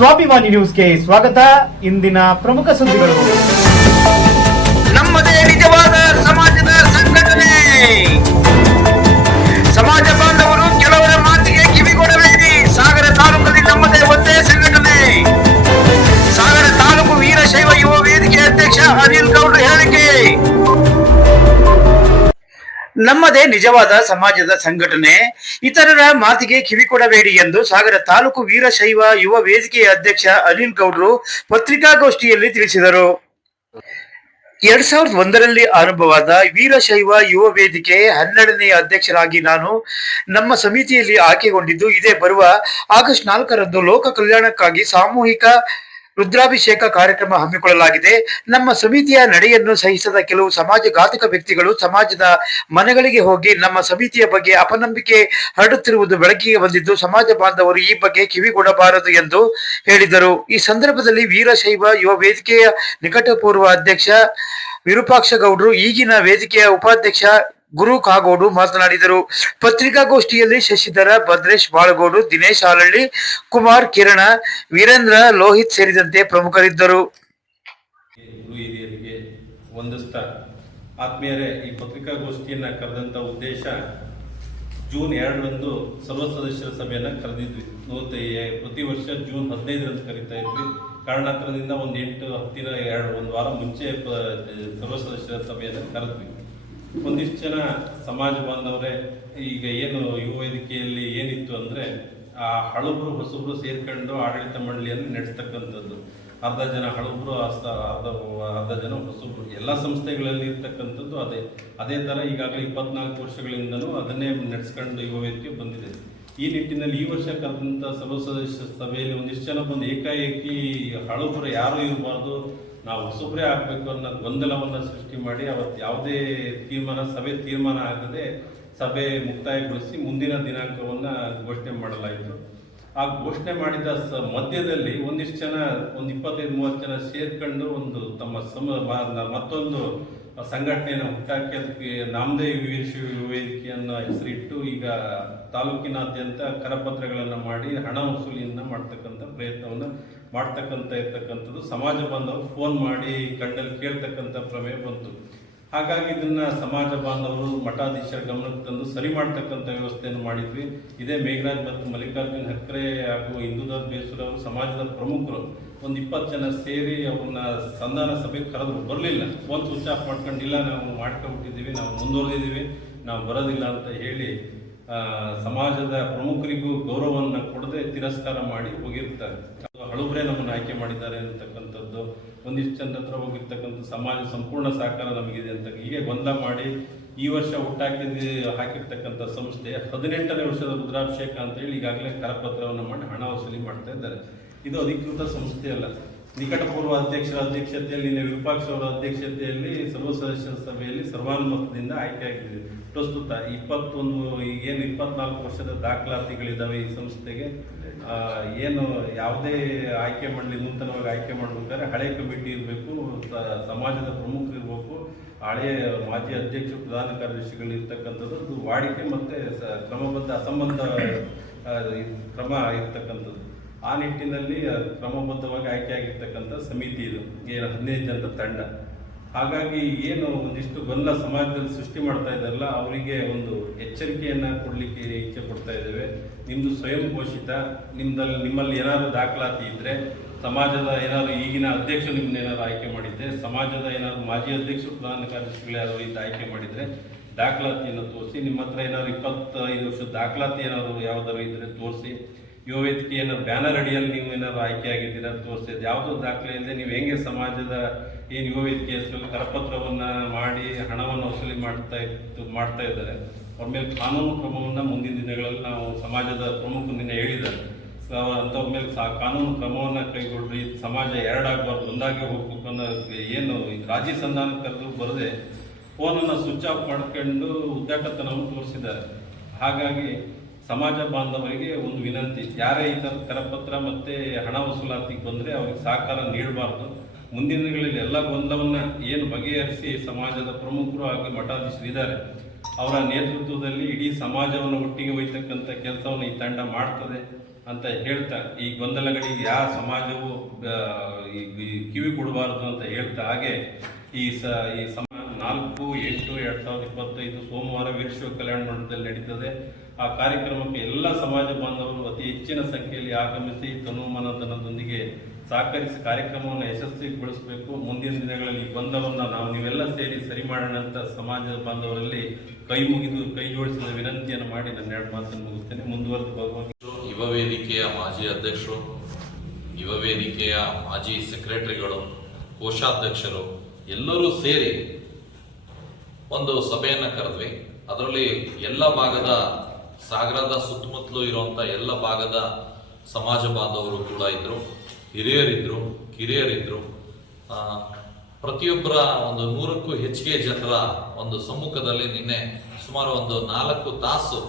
ಸ್ವಾಭಿಮಾನಿ ನ್ಯೂಸ್ಗೆ ಸ್ವಾಗತ. ಇಂದಿನ ಪ್ರಮುಖ ಸುದ್ದಿಗಳು. ನಮ್ಮದೇ ನಿಜವಾದ ಸಮಾಜದ ಸಂಘಟನೆ. ಸಮಾಜ ಬಾಂಧವರು ಕೆಲವರ ಮಾತಿಗೆ ಕಿವಿಗೊಡಬೇಡಿ. ಸಾಗರ ತಾಲೂಕಲ್ಲಿ ನಮ್ಮದೇ ಒಂದೇ ಸಂಘಟನೆ. ಸಾಗರ ತಾಲೂಕು ವೀರಶೈವ ಯುವ ವೇದಿಕೆ ಅಧ್ಯಕ್ಷ ಅನಿಲ್ ಗೌಡ್ರ ಹೇಳಿಕೆ. ನಮ್ಮದೇ ನಿಜವಾದ ಸಮಾಜದ ಸಂಘಟನೆ, ಇತರರ ಮಾತಿಗೆ ಕಿವಿಕೊಡಬೇಡಿ ಎಂದು ಸಾಗರ ತಾಲೂಕು ವೀರಶೈವ ಯುವ ವೇದಿಕೆಯ ಅಧ್ಯಕ್ಷ ಅನಿಲ್ ಗೌಡ್ರು ಪತ್ರಿಕಾಗೋಷ್ಠಿಯಲ್ಲಿ ತಿಳಿಸಿದರು. 2001ರಲ್ಲಿ ಆರಂಭವಾದ ವೀರಶೈವ ಯುವ ವೇದಿಕೆ 12ನೇ ಅಧ್ಯಕ್ಷರಾಗಿ ನಾನು ನಮ್ಮ ಸಮಿತಿಯಲ್ಲಿ ಆಯ್ಕೆಗೊಂಡಿದ್ದು, ಇದೇ ಬರುವ ಆಗಸ್ಟ್ 4ರಂದು ಲೋಕ ಕಲ್ಯಾಣಕ್ಕಾಗಿ ಸಾಮೂಹಿಕ ರುದ್ರಾಭಿಷೇಕ ಕಾರ್ಯಕ್ರಮ ಹಮ್ಮಿಕೊಳ್ಳಲಾಗಿದೆ. ನಮ್ಮ ಸಮಿತಿಯ ನಡೆಯನ್ನು ಸಹಿಸದ ಕೆಲವು ಸಮಾಜಘಾತಕ ವ್ಯಕ್ತಿಗಳು ಸಮಾಜದ ಮನೆಗಳಿಗೆ ಹೋಗಿ ನಮ್ಮ ಸಮಿತಿಯ ಬಗ್ಗೆ ಅಪನಂಬಿಕೆ ಹರಡುತ್ತಿರುವುದು ಬೆಳಕಿಗೆ ಬಂದಿದ್ದು, ಸಮಾಜ ಬಾಂಧವರು ಈ ಬಗ್ಗೆ ಕಿವಿಗೊಡಬಾರದು ಎಂದು ಹೇಳಿದರು. ಈ ಸಂದರ್ಭದಲ್ಲಿ ವೀರಶೈವ ಯುವ ವೇದಿಕೆಯ ನಿಕಟಪೂರ್ವ ಅಧ್ಯಕ್ಷ ವಿರೂಪಾಕ್ಷ ಗೌಡ್ರು, ಈಗಿನ ವೇದಿಕೆಯ ಉಪಾಧ್ಯಕ್ಷ ಗುರು ಕಾಗೋಡು ಮಾತನಾಡಿದರು. ಪತ್ರಿಕಾಗೋಷ್ಠಿಯಲ್ಲಿ ಶಶಿಧರ, ಭದ್ರೇಶ್ ಬಾಳಗೋಡು, ದಿನೇಶ್ ಹಾಲಳ್ಳಿ, ಕುಮಾರ್, ಕಿರಣ, ವೀರೇಂದ್ರ, ಲೋಹಿತ್ ಸೇರಿದಂತೆ ಪ್ರಮುಖರಿದ್ದರು. ವಂದಿಸ್ತಾ ಆತ್ಮೀಯರೇ, ಈ ಪತ್ರಿಕಾಗೋಷ್ಠಿಯನ್ನ ಕರೆದಂತ ಉದ್ದೇಶ, ಜೂನ್ 2ರಂದು ಸರ್ವ ಸದಸ್ಯರ ಸಭೆಯನ್ನ ಕರೆದಿದ್ವಿ. ಪ್ರತಿ ವರ್ಷ ಜೂನ್ 15ರಂದು ಕರೀತಾ ಇದ್ವಿ. ಕಾರಣಾಂತರದಿಂದ ಒಂದು 8-10 ಒಂದು ವಾರ ಮುಂಚೆ ಸರ್ವ ಸದಸ್ಯರ ಸಭೆಯನ್ನ ಕರೆದ್ವಿ. ಒಂದಿಷ್ಟು ಜನ ಸಮಾಜ ಬಾಂಧವರೇ, ಈಗ ಏನು ಯುವ ವೇದಿಕೆಯಲ್ಲಿ ಏನಿತ್ತು ಅಂದ್ರೆ, ಆ ಹಳಬ್ರು ಹೊಸಬ್ರು ಸೇರ್ಕೊಂಡು ಆಡಳಿತ ಮಂಡಳಿಯನ್ನು ನಡೆಸ್ತಕ್ಕಂಥದ್ದು. ಅರ್ಧ ಜನ ಹಳಬ್ರು, ಅರ್ಧ ಜನ ಹೊಸಬ್ರು, ಎಲ್ಲ ಸಂಸ್ಥೆಗಳಲ್ಲಿ ಇರ್ತಕ್ಕಂಥದ್ದು ಅದೇ ತರ ಈಗಾಗಲೇ 24 ವರ್ಷಗಳಿಂದನೂ ಅದನ್ನೇ ನಡೆಸ್ಕೊಂಡು ಯುವ ವೇದಿಕೆ ಬಂದಿದೆ. ಈ ನಿಟ್ಟಿನಲ್ಲಿ ಈ ವರ್ಷ ಕರೆದಂತ ಸರ್ವ ಸದಸ್ಯ ಸಭೆಯಲ್ಲಿ ಒಂದಿಷ್ಟು ಜನ ಬಂದು ಏಕಾಏಕಿ ಹಳಬ್ರು ಯಾರು ಇರಬಾರ್ದು, ನಾವು ಹೊಸಬ್ರೇ ಆಗ್ಬೇಕು ಅನ್ನೋ ಗೊಂದಲವನ್ನ ಸೃಷ್ಟಿ ಮಾಡಿ ಅವತ್ತು ಯಾವುದೇ ಸಭೆ ತೀರ್ಮಾನ ಆಗದೆ ಸಭೆ ಮುಕ್ತಾಯಗೊಳಿಸಿ ಮುಂದಿನ ದಿನಾಂಕವನ್ನ ಘೋಷಣೆ ಮಾಡಲಾಯಿತು. ಆ ಘೋಷಣೆ ಮಾಡಿದ ಮಧ್ಯದಲ್ಲಿ ಒಂದಿಷ್ಟು ಜನ, ಒಂದು 25-30 ಜನ ಸೇರ್ಕೊಂಡು ಒಂದು ತಮ್ಮ ಮತ್ತೊಂದು ಸಂಘಟನೆಯನ್ನು ಹುಟ್ಟಾಕಿ ಅದಕ್ಕೆ ನಾಮದೇ ವೀರಶೈವ ಯುವ ವೇದಿಕೆ ಅನ್ನೋ ಹೆಸರಿಟ್ಟು ಈಗ ತಾಲೂಕಿನಾದ್ಯಂತ ಕರಪತ್ರಗಳನ್ನು ಮಾಡಿ ಹಣ ವಸೂಲಿಯನ್ನ ಮಾಡ್ತಕ್ಕಂಥ ಪ್ರಯತ್ನವನ್ನು ಇರ್ತಕ್ಕಂಥದ್ದು ಸಮಾಜ ಬಾಂಧವರು ಫೋನ್ ಮಾಡಿ ಕಂಡಲ್ಲಿ ಕೇಳ್ತಕ್ಕಂಥ ಪ್ರಮೇಯ ಬಂತು. ಹಾಗಾಗಿ ಇದನ್ನ ಸಮಾಜ ಬಾಂಧವರು ಮಠಾಧೀಶರ ಗಮನಕ್ಕೆ ತಂದು ಸರಿ ಮಾಡ್ತಕ್ಕಂಥ ವ್ಯವಸ್ಥೆಯನ್ನು ಮಾಡಿದ್ವಿ. ಇದೇ ಮೇಘರಾಜ್ ಮತ್ತು ಮಲ್ಲಿಕಾರ್ಜುನ್ ಹಕ್ರೆ ಹಾಗೂ ಹಿಂದೂದಾಸ್ ಬೇಸೂರ್ ಅವರು ಸಮಾಜದ ಪ್ರಮುಖರು ಒಂದು 20 ಜನ ಸೇರಿ ಅವ್ರನ್ನ ಸಂಧಾನ ಸಭೆಗೆ ಕರೆದ್ರು. ಬರಲಿಲ್ಲ, ಫೋನ್ ಸ್ವಿಚ್ ಆಫ್ ಮಾಡ್ಕೊಂಡಿಲ್ಲ, ನಾವು ಮಾಡ್ಕೊಂಡ್ಬಿಟ್ಟಿದ್ದೀವಿ, ನಾವು ಮುಂದುವರೆದಿದ್ದೀವಿ, ನಾವು ಬರೋದಿಲ್ಲ ಅಂತ ಹೇಳಿ ಸಮಾಜದ ಪ್ರಮುಖರಿಗೂ ಗೌರವವನ್ನು ಕೊಡದೆ ತಿರಸ್ಕಾರ ಮಾಡಿ ಹೋಗಿರ್ತಾರೆ. ಹಳುಬ್ರೇ ನಮ್ಮನ್ನು ಆಯ್ಕೆ ಮಾಡಿದ್ದಾರೆ ಅಂತಕ್ಕಂಥದ್ದು, ಒಂದಿಷ್ಟು ಜನರ ಹತ್ರ ಹೋಗಿರ್ತಕ್ಕಂಥ ಸಮಾಜ ಸಂಪೂರ್ಣ ಸಹಕಾರ ನಮಗಿದೆ ಅಂತ ಹೀಗೆ ಗೊಂದಲ ಮಾಡಿ ಈ ವರ್ಷ ಹಾಕಿರ್ತಕ್ಕಂಥ ಸಂಸ್ಥೆ 18ನೇ ವರ್ಷದ ರುದ್ರಾಭಿಷೇಕ ಅಂತ ಹೇಳಿ ಈಗಾಗಲೇ ಕರಪತ್ರವನ್ನು ಮಾಡಿ ಹಣ ವಸೂಲಿ ಮಾಡ್ತಾ ಇದ್ದಾರೆ. ಇದು ಅಧಿಕೃತ ಸಂಸ್ಥೆ ಅಲ್ಲ. ನಿಕಟಪೂರ್ವ ಅಧ್ಯಕ್ಷರ ಅಧ್ಯಕ್ಷತೆಯಲ್ಲಿ, ವಿರೂಪಾಕ್ಷ ಅವರ ಅಧ್ಯಕ್ಷತೆಯಲ್ಲಿ ಸರ್ವ ಸದಸ್ಯರ ಸಭೆಯಲ್ಲಿ ಸರ್ವಾನುಮತದಿಂದ ಆಯ್ಕೆಯಾಗಿದೆ. ಪ್ರಸ್ತುತ 24 ವರ್ಷದ ದಾಖಲಾತಿಗಳಿದ್ದಾವೆ ಈ ಸಂಸ್ಥೆಗೆ. ಏನು ಯಾವುದೇ ಆಯ್ಕೆ ಮಾಡಲಿ, ನೂತನವಾಗಿ ಆಯ್ಕೆ ಮಾಡಬೇಕಾದ್ರೆ ಹಳೆ ಕಮಿಟಿ ಇರಬೇಕು, ಸಮಾಜದ ಪ್ರಮುಖರು ಇರಬೇಕು, ಹಳೆಯ ಮಾಜಿ ಅಧ್ಯಕ್ಷ, ಪ್ರಧಾನ ಕಾರ್ಯದರ್ಶಿಗಳು ಇರ್ತಕ್ಕಂಥದ್ದು, ಅದು ವಾಡಿಕೆ ಮತ್ತೆ ಕ್ರಮಬದ್ಧ ಅಸಂಬಂಧ ಕ್ರಮ ಇರ್ತಕ್ಕಂಥದ್ದು. ಆ ನಿಟ್ಟಿನಲ್ಲಿ ಕ್ರಮಬದ್ಧವಾಗಿ ಆಯ್ಕೆಯಾಗಿರ್ತಕ್ಕಂಥ ಸಮಿತಿ ಇದು, 15 ಜನರ ತಂಡ. ಹಾಗಾಗಿ ಏನು ಒಂದಿಷ್ಟು ಗೊಂದಲ ಸಮಾಜದಲ್ಲಿ ಸೃಷ್ಟಿ ಮಾಡ್ತಾ ಇದ್ದಾರಲ್ಲ, ಅವರಿಗೆ ಒಂದು ಎಚ್ಚರಿಕೆಯನ್ನ ಕೊಡ್ಲಿಕ್ಕೆ ಇಚ್ಛೆ ಪಡ್ತಾ ಇದ್ದೇವೆ. ನಿಮ್ದು ಸ್ವಯಂ ಘೋಷಿತ, ನಿಮ್ಮಲ್ಲಿ ಏನಾದ್ರು ದಾಖಲಾತಿ ಇದ್ರೆ, ಸಮಾಜದ ಏನಾದ್ರು ಈಗಿನ ಅಧ್ಯಕ್ಷ ನಿಮ್ಮನ್ನ ಏನಾದ್ರು ಆಯ್ಕೆ ಮಾಡಿದ್ರೆ, ಸಮಾಜದ ಏನಾದ್ರು ಮಾಜಿ ಅಧ್ಯಕ್ಷರು, ಪ್ರಧಾನ ಕಾರ್ಯದರ್ಶಿಗಳು ಯಾರು ಇದು ಆಯ್ಕೆ ಮಾಡಿದ್ರೆ ದಾಖಲಾತಿಯನ್ನು ತೋರಿಸಿ. ನಿಮ್ಮ ಹತ್ರ ಏನಾದ್ರು 25 ವರ್ಷದ ದಾಖಲಾತಿ ಏನಾದ್ರು ಯಾವ್ದಾದ್ರು ಇದ್ರೆ ತೋರಿಸಿ. ಯುವ ವೇದಿಕೆ ಏನಾದ್ರು ಬ್ಯಾನರ್ ಅಡಿಯಲ್ಲಿ ನೀವು ಏನಾದ್ರು ಆಯ್ಕೆ ಆಗಿದ್ದೀರಾ ತೋರಿಸಿ. ಯಾವುದೋ ದಾಖಲೆ ಇಲ್ಲದೆ ನೀವು ಹೆಂಗೆ ಸಮಾಜದ ಏನು ಯುವ ವೇದಿಕೆ ಹೆಸರಲ್ಲಿ ಕರಪತ್ರವನ್ನ ಮಾಡಿ ಹಣವನ್ನು ವಸೂಲಿ ಮಾಡ್ತಾ ಇದ್ದಾರೆ, ಅವ್ರ ಮೇಲೆ ಕಾನೂನು ಕ್ರಮವನ್ನ ಮುಂದಿನ ದಿನಗಳಲ್ಲಿ ನಾವು ಸಮಾಜದ ಪ್ರಮುಖರನ್ನ ಹೇಳಿದ್ದಾರೆ. ಅಂಥವ್ರ ಮೇಲೆ ಕಾನೂನು ಕ್ರಮವನ್ನ ಕೈಗೊಳ್ಳಿ. ಸಮಾಜ ಎರಡಾಗಬಾರ್ದು, ಒಂದಾಗಿ ಹೋಗ್ಬೇಕು ಅನ್ನೋ ಏನು ರಾಜಿ ಸಂಧಾನ ಕರೆದು ಬರದೆ ಫೋನನ್ನು ಸ್ವಿಚ್ ಆಫ್ ಮಾಡ್ಕೊಂಡು ಉದ್ದಾಟತನವನ್ನು ತೋರಿಸಿದ್ದಾರೆ. ಹಾಗಾಗಿ ಸಮಾಜ ಬಾಂಧವರಿಗೆ ಒಂದು ವಿನಂತಿ, ಯಾರೇ ಈ ಥರ ಕರಪತ್ರ ಮತ್ತೆ ಹಣ ವಸೂಲಾತಿಗೆ ಬಂದರೆ ಅವ್ರಿಗೆ ಸಹಕಾರ ನೀಡಬಾರ್ದು. ಮುಂದಿನ ದಿನಗಳಲ್ಲಿ ಎಲ್ಲ ಗೊಂದಲವನ್ನ ಏನು ಬಗೆಹರಿಸಿ ಸಮಾಜದ ಪ್ರಮುಖರು ಹಾಗೂ ಮಠಾಧೀಶರು ಇದ್ದಾರೆ, ಅವರ ನೇತೃತ್ವದಲ್ಲಿ ಇಡೀ ಸಮಾಜವನ್ನು ಒಟ್ಟಿಗೆ ಒಯ್ತಕ್ಕಂಥ ಕೆಲಸವನ್ನು ಈ ತಂಡ ಮಾಡ್ತದೆ ಅಂತ ಹೇಳ್ತಾ ಈ ಗೊಂದಲಗಳಿಗೆ ಯಾವ ಸಮಾಜವು ಈ ಕಿವಿ ಕೊಡಬಾರದು ಅಂತ ಹೇಳ್ತಾ ಹಾಗೆ ಈ 4/8/2025 ಸೋಮವಾರ ವೀರಶೈವ ಕಲ್ಯಾಣ ಮಂಟಪದಲ್ಲಿ ನಡೀತದೆ. ಆ ಕಾರ್ಯಕ್ರಮಕ್ಕೆ ಎಲ್ಲ ಸಮಾಜ ಬಾಂಧವರು ಅತಿ ಹೆಚ್ಚಿನ ಸಂಖ್ಯೆಯಲ್ಲಿ ಆಗಮಿಸಿ ತನುಮನಧನದೊಂದಿಗೆ ಸಹಕರಿಸಿ ಕಾರ್ಯಕ್ರಮವನ್ನು ಯಶಸ್ವಿಗೊಳಿಸಬೇಕು. ಮುಂದಿನ ದಿನಗಳಲ್ಲಿ ಈ ಗೊಂದಲವನ್ನು ನೀವೆಲ್ಲ ಸೇರಿ ಸರಿ ಮಾಡೋಣ ಅಂತ ಸಮಾಜದ ಬಾಂಧವರಲ್ಲಿ ಕೈ ಮುಗಿದು ಕೈ ಜೋಡಿಸಿದ ವಿನಂತಿಯನ್ನು ಮಾಡಿ ನನ್ನ 2 ಮಾತನ್ನು ಮುಗಿಸ್ತೇನೆ. ಮುಂದುವರೆದು ಭಗವಂತ ಯುವ ವೇದಿಕೆಯ ಮಾಜಿ ಅಧ್ಯಕ್ಷರು, ಯುವ ವೇದಿಕೆಯ ಮಾಜಿ ಸೆಕ್ರೆಟರಿಗಳು, ಕೋಶಾಧ್ಯಕ್ಷರು ಎಲ್ಲರೂ ಸೇರಿ ಒಂದು ಸಭೆಯನ್ನು ಕರೆದ್ವಿ. ಅದರಲ್ಲಿ ಎಲ್ಲ ಭಾಗದ ಸಾಗರದ ಸುತ್ತಮುತ್ತಲೂ ಇರುವಂಥ ಎಲ್ಲ ಭಾಗದ ಸಮಾಜ ಬಾಂಧವರು ಕೂಡ ಇದ್ದರು, ಹಿರಿಯರಿದ್ದರು, ಕಿರಿಯರಿದ್ದರು. ಪ್ರತಿಯೊಬ್ಬರ ಒಂದು 100ಕ್ಕೂ ಹೆಚ್ಚಿಗೆ ಜನರ ಒಂದು ಸಮ್ಮುಖದಲ್ಲಿ ನಿನ್ನೆ ಸುಮಾರು ಒಂದು 4 ತಾಸು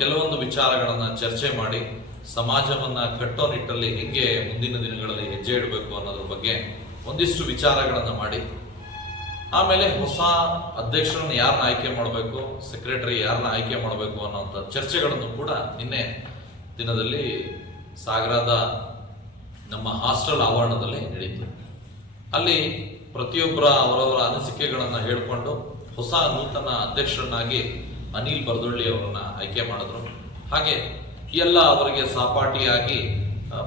ಕೆಲವೊಂದು ವಿಚಾರಗಳನ್ನು ಚರ್ಚೆ ಮಾಡಿ ಸಮಾಜವನ್ನು ಕಟ್ಟೋ ನಿಟ್ಟಲ್ಲಿ ಹೇಗೆ ಮುಂದಿನ ದಿನಗಳಲ್ಲಿ ಹೆಜ್ಜೆ ಇಡಬೇಕು ಅನ್ನೋದ್ರ ಬಗ್ಗೆ ಒಂದಿಷ್ಟು ವಿಚಾರಗಳನ್ನು ಮಾಡಿ, ಆಮೇಲೆ ಹೊಸ ಅಧ್ಯಕ್ಷರನ್ನು ಯಾರನ್ನ ಆಯ್ಕೆ ಮಾಡಬೇಕು, ಸೆಕ್ರೆಟರಿ ಯಾರನ್ನ ಆಯ್ಕೆ ಮಾಡಬೇಕು ಅನ್ನೋಂಥ ಚರ್ಚೆಗಳನ್ನು ಕೂಡ ನಿನ್ನೆ ದಿನದಲ್ಲಿ ಸಾಗರದ ನಮ್ಮ ಹಾಸ್ಟೆಲ್ ಆವರಣದಲ್ಲಿ ನಡೀತು. ಅಲ್ಲಿ ಪ್ರತಿಯೊಬ್ಬರ ಅವರವರ ಅನಿಸಿಕೆಗಳನ್ನು ಹೇಳಿಕೊಂಡು ಹೊಸ ನೂತನ ಅಧ್ಯಕ್ಷರನ್ನಾಗಿ ಅನಿಲ್ ಬರ್ದೊಳ್ಳಿ ಅವರನ್ನ ಆಯ್ಕೆ ಮಾಡಿದ್ರು. ಹಾಗೆ ಎಲ್ಲ ಅವರಿಗೆ ಸಹಪಾಠಿಯಾಗಿ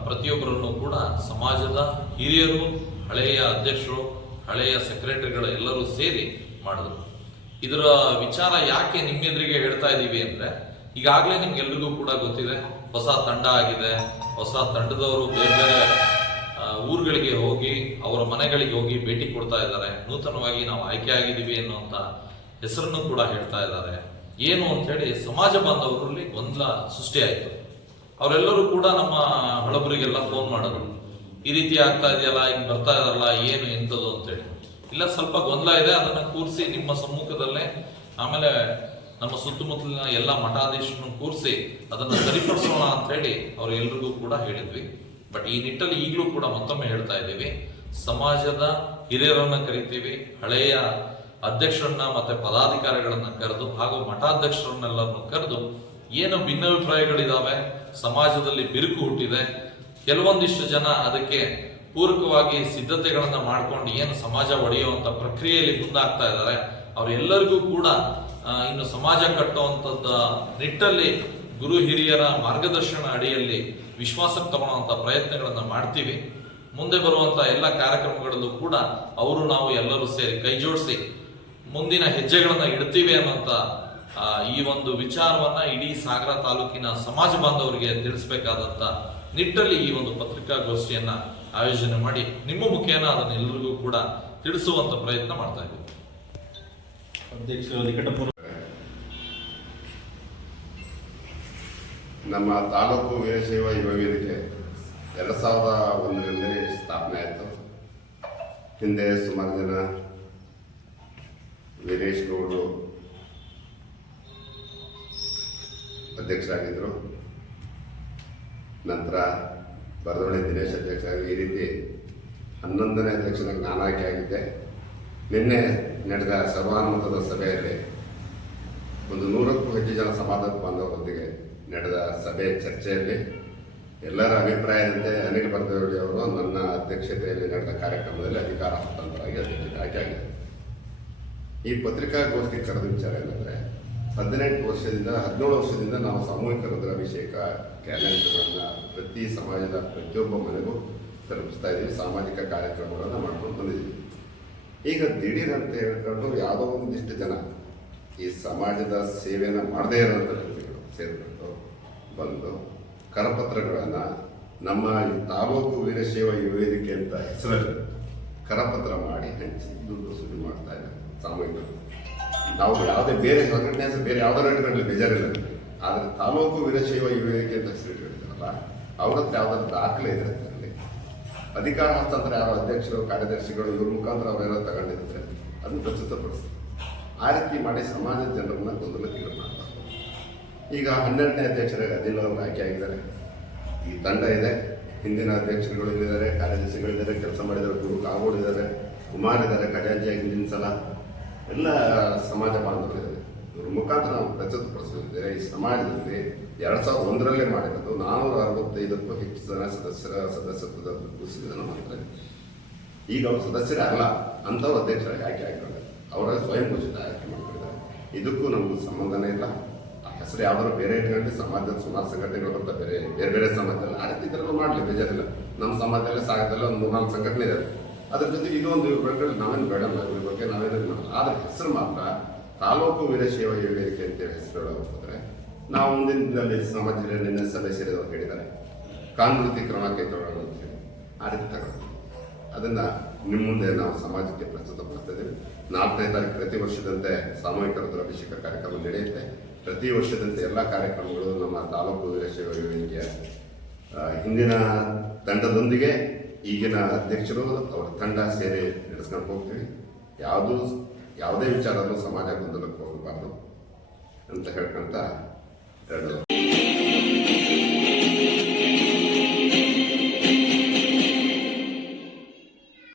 ಪ್ರತಿಯೊಬ್ಬರನ್ನು ಕೂಡ ಸಮಾಜದ ಹಿರಿಯರು, ಹಳೆಯ ಅಧ್ಯಕ್ಷರು, ಹಳೆಯ ಸೆಕ್ರೆಟರಿಗಳು ಎಲ್ಲರೂ ಸೇರಿ ಮಾಡಿದ್ರು. ಇದರ ವಿಚಾರ ಯಾಕೆ ನಿಮ್ಮೆದುರಿಗೆ ಹೇಳ್ತಾ ಇದ್ದೀವಿ ಅಂದ್ರೆ, ಈಗಾಗಲೇ ನಿಮ್ಗೆಲ್ರಿಗೂ ಕೂಡ ಗೊತ್ತಿದೆ, ಹೊಸ ತಂಡ ಆಗಿದೆ. ಹೊಸ ತಂಡದವರು ಬೇರೆ ಬೇರೆ ಊರುಗಳಿಗೆ ಹೋಗಿ ಅವರ ಮನೆಗಳಿಗೆ ಹೋಗಿ ಭೇಟಿ ಕೊಡ್ತಾ ಇದ್ದಾರೆ. ನೂತನವಾಗಿ ನಾವು ಆಯ್ಕೆ ಆಗಿದ್ದೀವಿ ಅನ್ನುವಂಥ ಹೆಸರನ್ನು ಕೂಡ ಹೇಳ್ತಾ ಇದ್ದಾರೆ. ಏನು ಅಂತ ಹೇಳಿ ಸಮಾಜ ಬಾಂಧವರಲ್ಲಿ ಗೊಂದಲ ಸೃಷ್ಟಿಯಾಯಿತು. ಅವರೆಲ್ಲರೂ ಕೂಡ ನಮ್ಮ ಹಳಬರಿಗೆಲ್ಲ ಫೋನ್ ಮಾಡಿದ್ರು, ಈ ರೀತಿ ಆಗ್ತಾ ಇದೆಯಲ್ಲ, ಹಿಂಗೆ ಬರ್ತಾ ಇದಾರಲ್ಲ, ಏನು ಎಂಥದ್ದು ಅಂತೇಳಿ. ಇಲ್ಲ, ಸ್ವಲ್ಪ ಗೊಂದಲ ಇದೆ, ಅದನ್ನು ಕೂರಿಸಿ ನಿಮ್ಮ ಸಮ್ಮುಖದಲ್ಲೇ, ಆಮೇಲೆ ನಮ್ಮ ಸುತ್ತಮುತ್ತಲಿನ ಎಲ್ಲ ಮಠಾಧೀಶರನ್ನು ಕೂರಿಸಿ ಅದನ್ನು ಸರಿಪಡಿಸೋಣ ಅಂತ ಹೇಳಿ ಅವ್ರೆಲ್ರಿಗೂ ಕೂಡ ಹೇಳಿದ್ವಿ. ಬಟ್ ಈ ನಿಟ್ಟಲ್ಲಿ ಈಗಲೂ ಕೂಡ ಮತ್ತೊಮ್ಮೆ ಹೇಳ್ತಾ ಇದ್ದೀವಿ, ಸಮಾಜದ ಹಿರಿಯರನ್ನ ಕರಿತೀವಿ, ಹಳೆಯ ಅಧ್ಯಕ್ಷರನ್ನ ಮತ್ತೆ ಪದಾಧಿಕಾರಿಗಳನ್ನ ಕರೆದು ಹಾಗೂ ಮಠಾಧ್ಯಕ್ಷರನ್ನೆಲ್ಲರನ್ನು ಕರೆದು ಏನು ಭಿನ್ನಾಭಿಪ್ರಾಯಗಳಿದಾವೆ, ಸಮಾಜದಲ್ಲಿ ಬಿರುಕು ಹುಟ್ಟಿದೆ, ಕೆಲವೊಂದಿಷ್ಟು ಜನ ಅದಕ್ಕೆ ಪೂರಕವಾಗಿ ಸಿದ್ಧತೆಗಳನ್ನ ಮಾಡ್ಕೊಂಡು ಏನು ಸಮಾಜ ಒಡೆಯುವಂತ ಪ್ರಕ್ರಿಯೆಯಲ್ಲಿ ಮುಂದಾಗ್ತಾ ಇದ್ದಾರೆ, ಅವರೆಲ್ಲರಿಗೂ ಕೂಡ ಇನ್ನು ಸಮಾಜ ಕಟ್ಟುವಂಥದ್ದ ನಿಟ್ಟಲ್ಲಿ ಗುರು ಹಿರಿಯರ ಮಾರ್ಗದರ್ಶನ ಅಡಿಯಲ್ಲಿ ವಿಶ್ವಾಸಕ್ಕೆ ತಗೊಳ್ಳುವಂಥ ಪ್ರಯತ್ನಗಳನ್ನು ಮಾಡ್ತೀವಿ. ಮುಂದೆ ಬರುವಂಥ ಎಲ್ಲ ಕಾರ್ಯಕ್ರಮಗಳಲ್ಲೂ ಕೂಡ ಅವರು ನಾವು ಎಲ್ಲರೂ ಸೇರಿ ಕೈ ಜೋಡಿಸಿ ಮುಂದಿನ ಹೆಜ್ಜೆಗಳನ್ನು ಇಡ್ತೀವಿ ಅನ್ನೋಂಥ ಈ ಒಂದು ವಿಚಾರವನ್ನ ಇಡೀ ಸಾಗರ ತಾಲೂಕಿನ ಸಮಾಜ ಬಾಂಧವರಿಗೆ ತಿಳಿಸಬೇಕಾದಂಥ ನಿಟ್ಟಲ್ಲಿ ಈ ಒಂದು ಪತ್ರಿಕಾಗೋಷ್ಠಿಯನ್ನ ಆಯೋಜನೆ ಮಾಡಿ ನಿಮ್ಮ ಮುಖೇನ ಅದನ್ನು ಎಲ್ಲರಿಗೂ ಕೂಡ ತಿಳಿಸುವಂತ ಪ್ರಯತ್ನ ಮಾಡ್ತಾ ಇದ್ದೀವಿ. ಅಧ್ಯಕ್ಷರು ನಿಕಟಪೂರ್ವ ನಮ್ಮ ತಾಲೂಕು ವೀರಶೈವ ಯುವ ವೇದಿಕೆ 2001ರಲ್ಲಿ ಸ್ಥಾಪನೆ ಆಯಿತು. ಹಿಂದೆ ಸುಮಾರು ಜನ ವೀರೇಶ್ ಗೌಡರು ಅಧ್ಯಕ್ಷರಾಗಿದ್ದರು, ನಂತರ ಬರದೊಳ್ಳಿ ದಿನೇಶ್ ಅಧ್ಯಕ್ಷರಾಗಿ, ಈ ರೀತಿ 11ನೇ ಅಧ್ಯಕ್ಷನಾಗಿ ನಾನು ಆಯ್ಕೆ ಆಗಿದ್ದೆ. ನಿನ್ನೆ ನಡೆದ ಸರ್ವಾನುಮತದ ಸಭೆಯಲ್ಲಿ ಒಂದು 100ಕ್ಕೂ ಹೆಚ್ಚು ಜನ ಸಮಾಜ ಬಾಂಧವರೊಂದಿಗೆ ನಡೆದ ಸಭೆ ಚರ್ಚೆಯಲ್ಲಿ ಎಲ್ಲರ ಅಭಿಪ್ರಾಯದಂತೆ ಅನಿಲ್ ಬರ್ದೊಳ್ಳಿ ಅವರು ನನ್ನ ಅಧ್ಯಕ್ಷತೆಯಲ್ಲಿ ನಡೆದ ಕಾರ್ಯಕ್ರಮದಲ್ಲಿ ಅಧಿಕಾರ ಹಸ್ತಾಂತರಾಗಿ ಅಧ್ಯಕ್ಷತೆ ಆಯ್ಕೆಯಾಗಿದೆ. ಈ ಪತ್ರಿಕಾಗೋಷ್ಠಿ ಕರೆದ ವಿಚಾರ ಏನಂದರೆ, 17 ವರ್ಷದಿಂದ ನಾವು ಸಾಮೂಹಿಕ ರುದ್ರಾಭಿಷೇಕ ಕ್ಯಾಲೆಂಡರ್ಗಳನ್ನು ಪ್ರತಿ ಸಮಾಜದ ಪ್ರತಿಯೊಬ್ಬ ಮನೆಗೂ ತಲುಪಿಸ್ತಾ ಇದ್ದೀವಿ, ಸಾಮಾಜಿಕ ಕಾರ್ಯಕ್ರಮಗಳನ್ನು ಮಾಡ್ಕೊಂಡು ಬಂದಿದ್ದೀವಿ. ಈಗ ದಿಢೀರ್ ಅಂತ ಹೇಳ್ಕೊಂಡು ಯಾವುದೋ ಒಂದಿಷ್ಟು ಜನ ಈ ಸಮಾಜದ ಸೇವೆಯನ್ನು ಮಾಡದೇ ಇರೋಂಥ ವ್ಯಕ್ತಿಗಳು ಸೇರಿಕೊಂಡು ಬಂದು ಕರಪತ್ರಗಳನ್ನು ನಮ್ಮ ತಾಲೂಕು ವೀರಶೈವ ಯುವ ವೇದಿಕೆ ಅಂತ ಹೆಸರಲ್ಲಿ ಕರಪತ್ರ ಮಾಡಿ ಹಂಚಿ ದುಡ್ಡು ಸುದ್ದಿ ಮಾಡ್ತಾ ಇದ್ದಾರೆ ಸಾಮೂಹಿಕ. ನಾವು ಯಾವುದೇ ಬೇರೆ ಸಂಘಟನೆ ಬೇರೆ ಯಾವುದೋ ಇಟ್ಕೊಂಡ್ಲಿ ಬೇಜಾರಿಲ್ಲ, ಆದರೆ ತಾಲೂಕು ವೀರಶೈವ ಯುವ ವೇದಿಕೆ ಅಂತ ಹೆಸರು ಇಟ್ಟಿರ್ತಾರಲ್ಲ ಅವ್ರ ಹತ್ರ ಯಾವುದಾದ್ರು ದಾಖಲೆ ಇದೆ ಅದರಲ್ಲಿ ಅಧಿಕಾರ ಹಸ್ತಾಂತರ ಯಾವ ಅಧ್ಯಕ್ಷರು ಕಾರ್ಯದರ್ಶಿಗಳು ಇವ್ರ ಮುಖಾಂತರ ಅವರೆಲ್ಲ ತಗೊಂಡಿರ್ತಾರೆ, ಅದನ್ನು ಪ್ರಸ್ತುತಪಡಿಸ್ತಾರೆ. ಆ ರೀತಿ ಮಾಡಿ ಸಮಾಜದ ಜನರನ್ನ ಗೊಂದಲಕ್ಕೀಡು ಮಾಡ್ತಾರೆ. ಈಗ 12ನೇ ಅಧ್ಯಕ್ಷರಾಗಿ ಅನಿಲ್ ಅವರು ಆಯ್ಕೆ ಆಗಿದ್ದಾರೆ. ಈ ತಂಡ ಇದೆ, ಹಿಂದಿನ ಅಧ್ಯಕ್ಷರುಗಳು ಇದ್ದಾರೆ, ಕಾರ್ಯದರ್ಶಿಗಳಿದ್ದಾರೆ, ಕೆಲಸ ಮಾಡಿದ್ದಾರೆ, ಗುರು ಕಾಗೋಡಿದ್ದಾರೆ, ಕುಮಾರ್ ಇದ್ದಾರೆ, ಖಜಾಂಚಿಯಾಗಿ ಹಿಂದಿನ ಸಲ ಎಲ್ಲ ಸಮಾಜ ಬಾಂಧವರಿದ್ದಾರೆ. ಇವ್ರ ಮುಖಾಂತರ ನಾವು ಪ್ರಸ್ತುತಪಡಿಸಿದರೆ ಈ ಸಮಾಜದಲ್ಲಿ 2001 ಮಾಡಿರೋದು 465ಕ್ಕೂ ಹೆಚ್ಚು ಜನ ಸದಸ್ಯತ್ವದ ಕೂರಿಸಿದ್ದನ್ನು ಮಾತ್ರ. ಈಗ ಅವರು ಸದಸ್ಯರೇ ಅಲ್ಲ, ಅಂಥವ್ರು ಅಧ್ಯಕ್ಷರಾಗಿ ಆಯ್ಕೆ ಆಗಿದ್ದಾರೆ. ಅವರ ಸ್ವಯಂ ಘೋಷಿತ ಆಯ್ಕೆ ಮಾಡ್ಕೊಂಡಿದ್ದಾರೆ. ಇದಕ್ಕೂ ನಮಗೂ ಸಂಬಂಧನೇ ಇಲ್ಲ. ಆ ಹೆಸರು ಯಾವ್ದಾದ್ರು ಬೇರೆ ಇಟ್ಕೊಂಡು ಸಮಾಜದ ಸುಮಾರು ಸಂಘಟನೆಗಳು ಬರ್ತಾ ಬೇರೆ ಬೇರೆ ಸಮಾಜದಲ್ಲಿ ಆ ರೀತಿ ಇದ್ರಲ್ಲೂ ಮಾಡಲಿ, ಬೇಜಾರಿಲ್ಲ. ನಮ್ಮ ಸಮಾಜದಲ್ಲೇ ಸಾಗದಲ್ಲ ಒಂದು 3-4 ಸಂಘಟನೆ ಇದೆ. ಅದ್ರ ಜೊತೆಗೆ ಇದೊಂದು ಇವ್ರ ಬಗ್ಗೆ ನಾವೇನು ಬೇಡಲ್ಲ, ಇವ್ರ ಬಗ್ಗೆ ನಾವೇನು ಮಾಡಲ್ಲ. ಆದರೆ ಹೆಸರು ಮಾತ್ರ ತಾಲೂಕು ವೀರಶೈವ ಯುವ ವೇದಿಕೆ ಅಂತೇಳಿ ಹೆಸರು ಹೋದರೆ ನಾವು ಮುಂದಿನ ದಿನದಲ್ಲಿ ಸಮಾಜದಲ್ಲಿ ನಿನ್ನೆ ಸಭೆ ಸೇರಿದವರು ಹೇಳಿದ್ದಾರೆ ಕಾನೂನು ಕ್ರಮ ಕೈಗೊಳ್ಳೋಣ ಅಂತ ಹೇಳಿ. ಆ ರೀತಿ ತಗೊಳ್ಳಿ ಅದನ್ನು ನಿಮ್ಮ ಮುಂದೆ ನಾವು ಸಮಾಜಕ್ಕೆ ಪ್ರಸ್ತುತಪಡಿಸ್ತಾ ಇದ್ದೀವಿ. 4ನೇ ತಾರೀಕು ಪ್ರತಿ ವರ್ಷದಂತೆ ಸಾಮೂಹಿಕ ರುದ್ರಾಭಿಷೇಕ ಕಾರ್ಯಕ್ರಮ ನಡೆಯುತ್ತೆ. ಪ್ರತಿ ವರ್ಷದಂತೆ ಎಲ್ಲ ಕಾರ್ಯಕ್ರಮಗಳು ನಮ್ಮ ತಾಲೂಕು ವೀರಶೈವ ಯುವ ವೇದಿಕೆಯ ಹಿಂದಿನ ತಂಡದೊಂದಿಗೆ ಈಗಿನ ಅಧ್ಯಕ್ಷರು ಅವರ ತಂಡ ಸೇರಿ ನಡೆಸ್ಕೊಂಡು ಹೋಗ್ತೀವಿ. ಯಾವುದೇ ವಿಚಾರದಲ್ಲೂ ಸಮಾಜ ಗೊಂದಲಕ್ಕೆ ಹೋಗಬಾರ್ದು ಅಂತ ಹೇಳ್ಕೊಂತ ಎರಡು